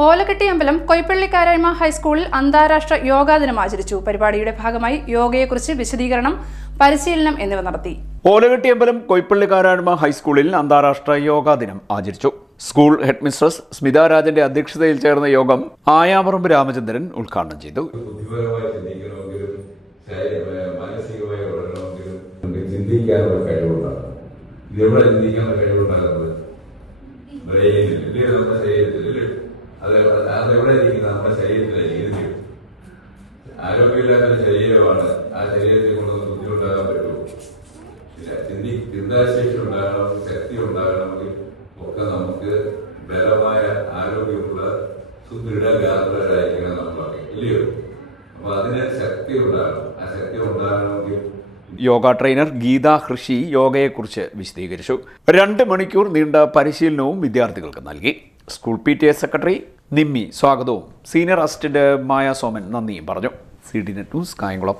ഓലക്കെട്ടിയമ്പലം കൊയ്പ്പള്ളിക്കാരായ്മ ഹൈസ്കൂളിൽ അന്താരാഷ്ട്ര യോഗാ ദിനം ആചരിച്ചു. പരിപാടിയുടെ ഭാഗമായി യോഗയെക്കുറിച്ച് വിശദീകരണം, പരിശീലനം എന്നിവ നടത്തി. ഓലക്കെട്ടിയമ്പലം കൊയ്പ്പള്ളിക്കാരായ്മ ഹൈസ്കൂളിൽ അന്താരാഷ്ട്ര യോഗാ ദിനം ആചരിച്ചു. സ്കൂൾ ഹെഡ് മിസ്ട്രസ് സ്മിത രാജന്റെ അധ്യക്ഷതയിൽ ചേർന്ന യോഗം ആയാപറമ്പ് രാമചന്ദ്രൻ ഉദ്ഘാടനം ചെയ്തു. ചിന്തിക്കാനുള്ള കഴിവുണ്ടാകും. ഇതെവിടെ ചിന്തിക്കാനുള്ള കഴിവുണ്ടാകുന്നത്? നമ്മുടെ ശരീരത്തിൽ. അതെവിടെ ഇരിക്കുന്നത്? നമ്മുടെ ശരീരത്തിലായിരിക്കും. ആരോഗ്യമില്ലാത്ത ശരീരമാണ്. ആ ശരീരത്തെ കൊണ്ടൊന്ന് ബുദ്ധിമുട്ടാകാൻ പറ്റുമോ? ചിന്താശേഷി ഉണ്ടാകണം, ശക്തി ഉണ്ടാകണമെങ്കിൽ ഒക്കെ നമുക്ക് ബലമായ ആരോഗ്യമുള്ള സുദൃഢഗാത്രരായിരിക്കണം നമ്മളൊക്കെ, ഇല്ലയോ? അപ്പൊ അതിന് ശക്തി ഉണ്ടാകണം. ആ ശക്തി ഉണ്ടാകണമെങ്കിൽ യോഗ ട്രെയിനർ ഗീത ഹൃഷി യോഗയെക്കുറിച്ച് വിശദീകരിച്ചു. 2 മണിക്കൂർ നീണ്ട പരിശീലനവും വിദ്യാർത്ഥികൾക്ക് നൽകി. സ്കൂൾ PTA സെക്രട്ടറി നിമ്മി സ്വാഗതവും സീനിയർ അസിസ്റ്റന്റ് മായ സോമൻ നന്ദിയും പറഞ്ഞു. CDNet news, Kayamkulam.